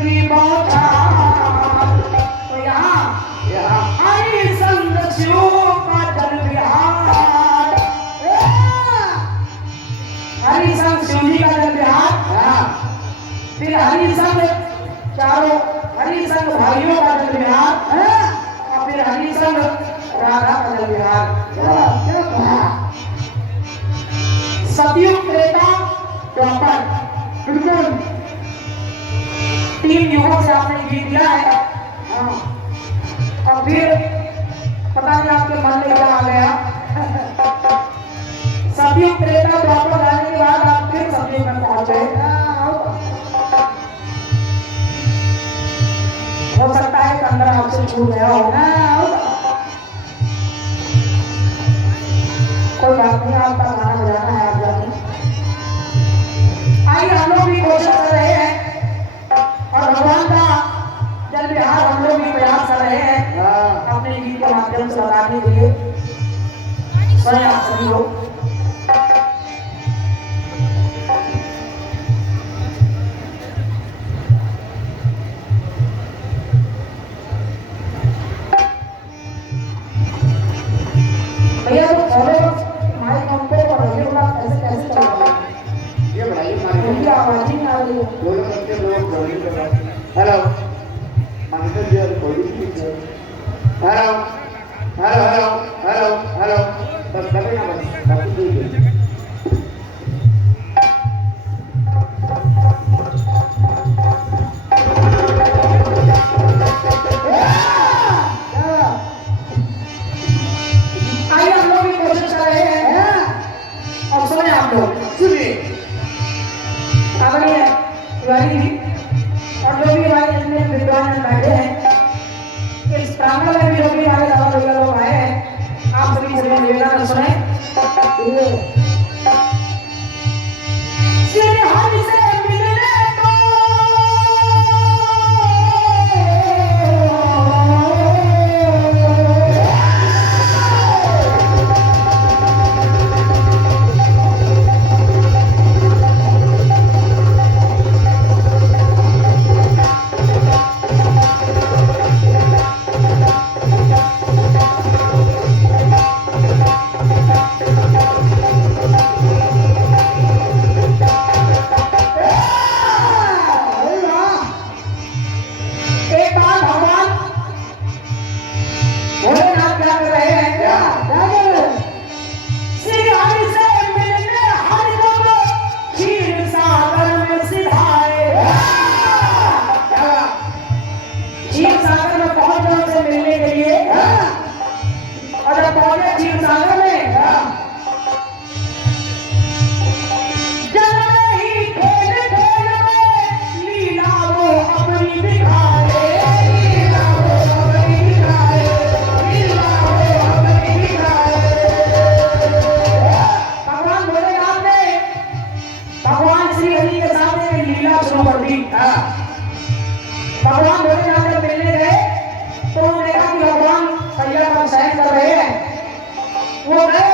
की बौछार। तो यहाँ हरि संग शिव का जल विहार, हरि संग शिव जी का जल विहार, फिर हरि संग चारों हरि संग भाइयों का जल विहार, और फिर हरि संग राधा का जल विहार। सतयुग त्रेता द्वापर, बिल्कुल 3 युगों से आपने गीत दिया है। और फिर पता नहीं आपके मन में क्या आ गया। सतयुग त्रेता द्वापर जाने के बाद आप फिर सतयुग में पहुंचे। हो सकता है कि अंदर आपसे छूट गया हो। कोई बात नहीं, आपका गाना बजाना है, आप जाने। आइए हम लोग भी कोशिश कर रहे हैं और भगवान का जल विहार हम लोग भी प्रयास कर रहे हैं अपने गीत के माध्यम से बताने के लिए। स्वयं आप सभी लोग भैया तो थोड़े माइक हम पे और रेडियो ऐसे कैसे चल रहा है? ये बढ़ाइए माइक उनकी आवाज ही ना आ रही है। बोलो सबके लोग ड्राइंग कर रहे हैं। हेलो माइक जी रिकॉर्डिंग कीजिए। Hello hello hello hello hello बस कभी ना बस बाकी दीजिए। आइए हम लोग भी कोशिश कर रहे हैं और सुने आप लोग सुनिए आदरणीय तिवारी जी और जो भी हमारे इसमें विद्वान बैठे हैं, इस प्रांगण में भी जो भी हमारे दादा भैया लोग आए हैं, आप सभी से निवेदन सुने। श्री हरि से मिलने को भगवान भोलेनाथ जब मिलने गए तो उन्होंने देखा कि भगवान सैया पर शयन कर रहे हैं। वो गए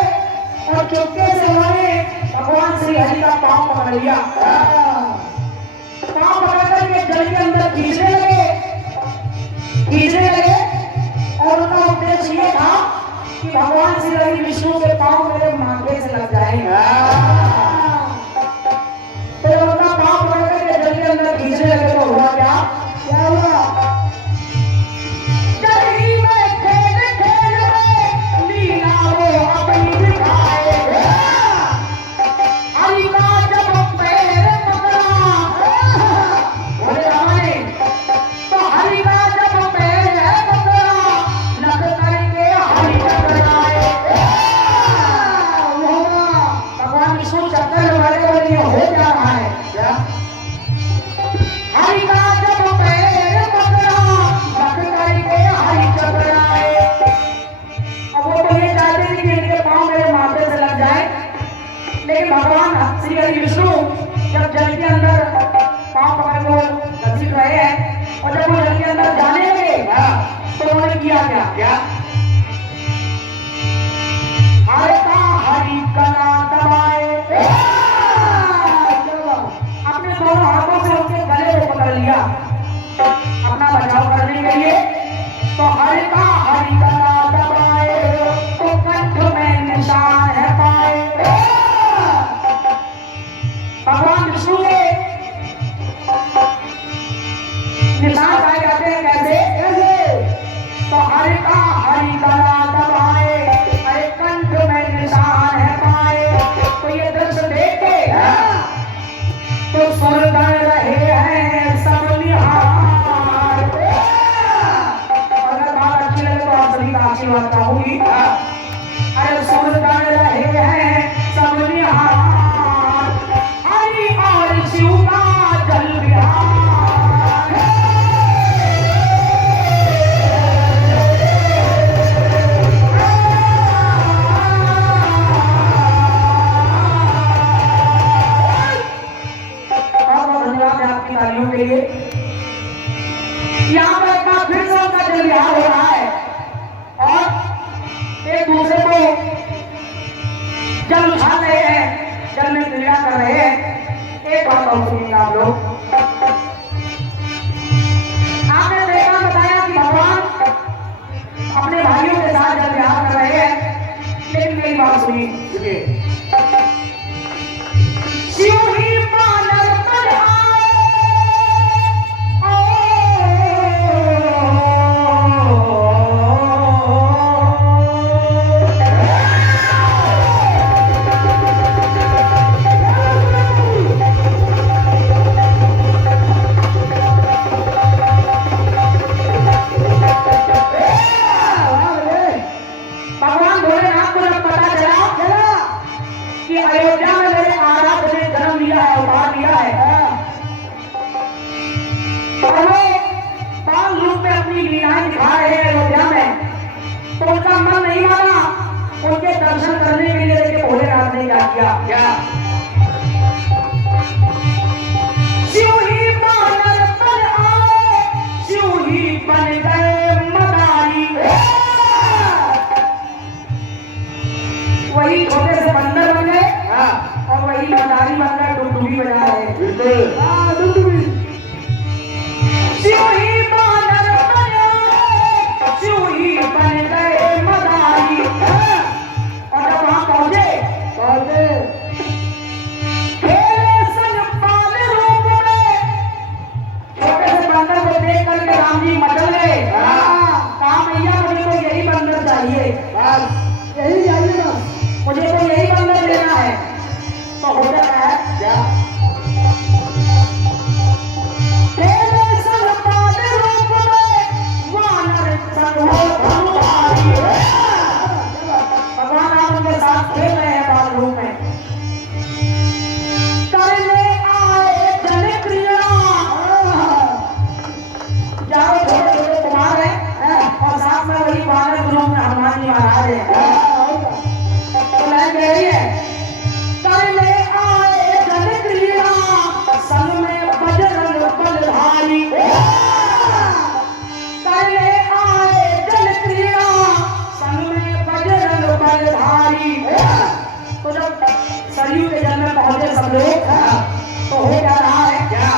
और चुपके से उन्होंने भगवान श्री हरि का पांव पकड़ लिया। पांव पकड़कर के जल के अंदर खींचने लगे और उनका उद्देश्य ये था कि भगवान श्री हरि विष्णु के पांव मेरे माथे से लग जाए। तो उनका पांव पकड़कर के जल के अंदर खींचने लगे तो हुआ क्या हुआ? लेकिन भगवान श्री हरि विष्णु जब जल के अंदर पांव पकड़ को घसीट रहे हैं और जब वो जल के अंदर जाने लगे तो उन्होंने किया क्या? हरे का हरि कला दबाए, अपने दोनों हाथों से उनके गले को पकड़ लिया अपना बचाव करने के लिए तो हरि गला दबाए तो कंठ में निशान है पाए। भगवान विष्णु के निशान पाए जाते हैं कैसे तो हरि गला दबाए अरे कंठ में निशान है पाए। तो ये दृश्य देख के तो सुर कर रहे हैं सब निहार। अगर बात अच्छी लगे तो आप सभी का आशीर्वाद चाहूंगी। अरे सुर कर रहे हैं सब निहार हरि और शिव का जल विहार। तालियों के लिए यहाँ पर एक बार फिर से उनका जल विहार हो रहा है और एक दूसरे को जल उछाल रहे हैं, जल में क्रीड़ा कर रहे हैं। एक बात और सुनिएगा आप लोग। आपने देखा बताया कि भगवान अपने भाइयों के साथ जल विहार कर रहे हैं, लेकिन मेरी बात सुनिए। शिव ही बानर पर अयोध्या में मेरे आराध्य ने जन्म लिया है, अवतार लिया है और वो बाल रूप में अपनी लीलाएं दिखा रहे हैं अयोध्या में। तो उनका मन नहीं माना, उनके दर्शन करने के लिए लेके भोलेनाथ ने क्या किया शिव ही बानर पर आए शिव ही बन गए मदारी। वही छोटे से बंदर बन गए और वही मदारी बनकर डुगडुगी बजा रहे हैं। शिव ही बानर बने शिव ही बन गए मदारी। और जब वहां पहुंचे खेले संग पाल रूप में छोटे से बंदर को देख करके राम जी मचल गए। कहा भैया मुझे तो यही बंदर चाहिए, यही चाहिए ना, मुझे तो यही बंदर लेना है। तो होता है क्या तेरे संग पाल रूप में वानर संग हो धनुधारी। भगवान राम उनके साथ खेल रहे हैं बाल रूप में। करने आए जन क्रीड़ा चारों छोटे छोटे कुमार हैं और साथ में वही वानर रूप में हनुमान जी महाराज हैं। करने आए जन क्रीड़ा संग में बजरंग बलधारी। करने आए जन क्रीड़ा संग में बजरंग बलधारी। तो जब सरयू के जल में पहुंचे सब लोग तो हो क्या रहा है क्या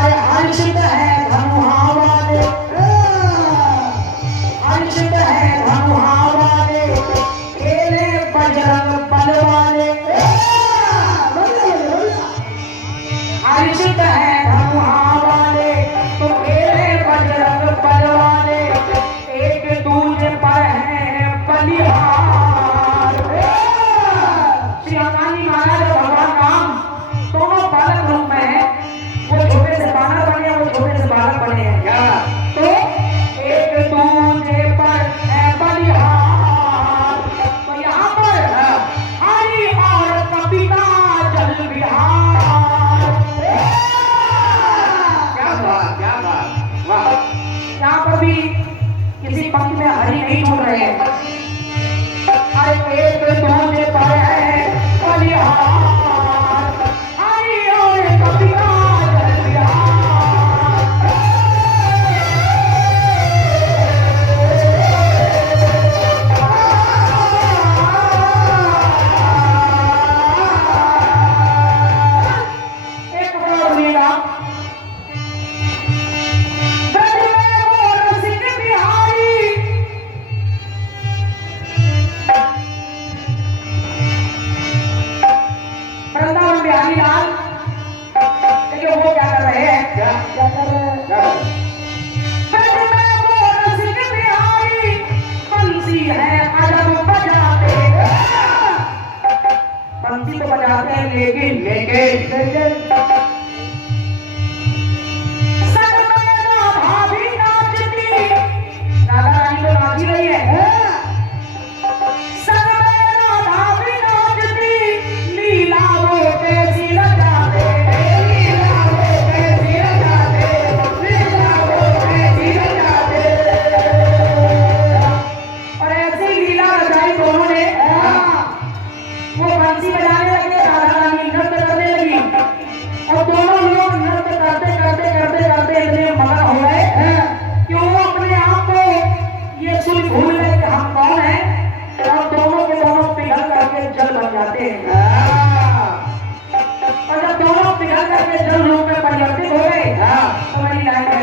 अरे हर्षित है धनुहा वाले हर्षित है धनुहा वाले खेले बजरंग बलवाले। हर्षित है धनुहा वाले तो खेले बजरंग बलवाले। एक दूजे पर है बलिहार। श्री हनुमान जी महाराज और भगवान राम दोनों बालक रूप में है। वो छोटे से बानर बने, वो छोटे से बालक बने हैं। तो एक दूजे पर है बलिहार। तो यहाँ पर हरि और कपि का जल विहार। क्या बात वाह। यहाँ पर भी किसी पंक्ति में हरि नहीं छोड़ रहे हैं। अरे एक दूजे पर है बलिहार हरि और कपि का जल विहार।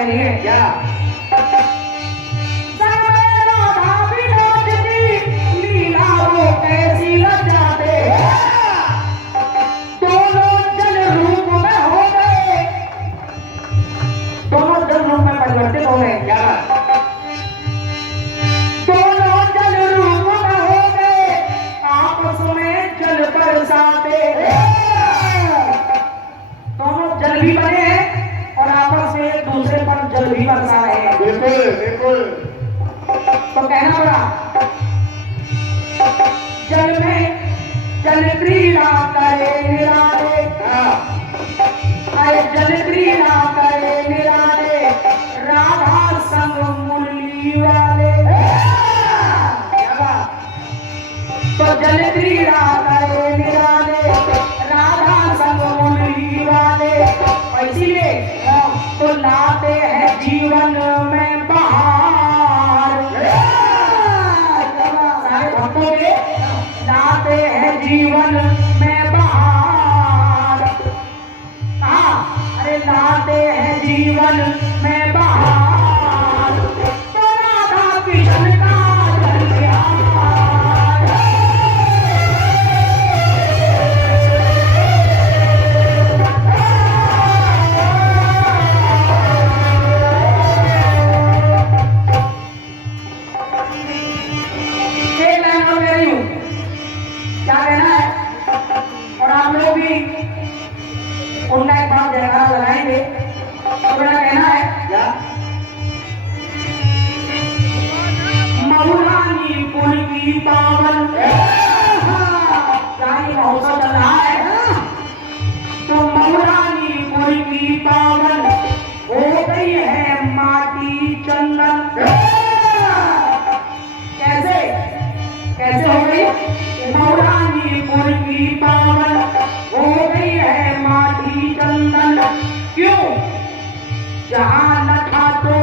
रही है क्या लीला वो कैसी रचाते दोनों जल रूप में हो गए, दोनों जल रूप में परिवर्तित हो गए, क्या दोनों जल रूप में हो गए, आपस में जल बरसाते, दोनों जल भी बने हैं और आपस में एक दूसरे पर जल भी बरसा रहे हैं। बिल्कुल बिल्कुल तो कहना पड़ा जल में जल क्रीड़ा करे निराले, अरे जल क्रीड़ा करे निराले राधा संग मुरली वाले, तो जल क्रीड़ा करे निराले राधा संग मुरली वाले, इसीलिए तो लाते हैं जीवन में बहार, सारे भक्तों के लाते हैं जीवन में बहार, कहा अरे लाते हैं जीवन में बहार, तो राधा कृष्ण का कल्याण। एक लाइन और कह रही हूँ, क्या कहना है, और आप लोग भी उनका एक बात जयकारा लगाएंगे, तो मेरा कहना है क्या मऊरानीपुर की पावन, रानी महोत्सव चल रहा है, तो मऊरानीपुर की पावन हो गई है माटी चंदन, कैसे कैसे हो गई, मऊरानीपुर की पावन हो गई है माटी चंदन, क्यों जहाँ न था तो